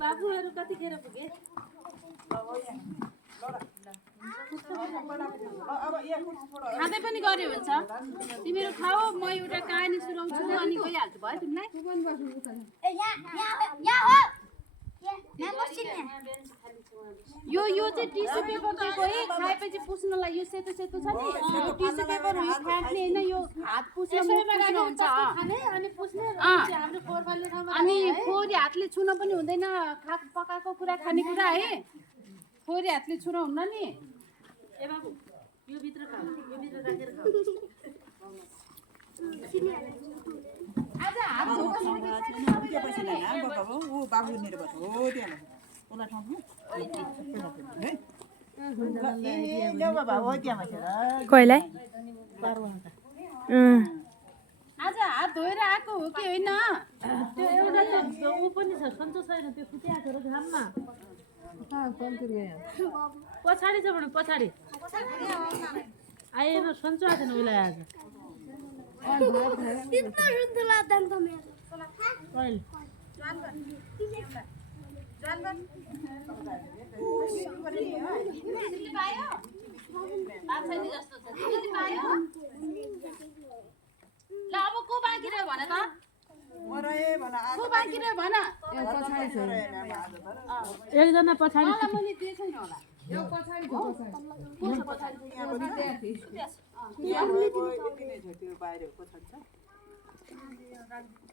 बाबुहरू कतिखेर पुगे खाँदै पनि गऱ्यो हुन्छ तिमीहरू खाऊ म एउटा कहानी सुनाउँछु अनि गइहाल्छु भयो तिमीलाई यो चाहिँ टिस्यु पेपर दिएको है खाएपछि पुस्नलाई यो सेतो सेतो छ नि यो टिस्यु पेपर हो यो काट्ने हैन यो हात पुस्न हुन्छ अनि फोहोरी हातले छुन पनि हुँदैन पकाएको कुरा खाने कुरा है फोहोरी हातले छुन हुन्न नि ए बाबु यो भित्र खाऊ यो भित्र राखेर खाऊ आज हात के पैसा ल्याए बाबु ऊ बाबु मेरो बस हो त्यहाँ ओला ठाउँमा है ल्याउ बाबा हो त्यहाँ बसेर कहिलाई आज हात धोएर आएको हो कि होइन त्यो एउटा त ऊ पनि छ सन्चो छैन त्यो फुटिआएको र घाममा पछाडि छ भने पछाडि आएन सन्चो आएको छैन उसलाई आज ल अब को बाँकी रह्यो भन त को बाँकी रह्यो भन एकजना पछाडि मैले दिए छैन होला यो पछाडि को छ पछाडि बाहिर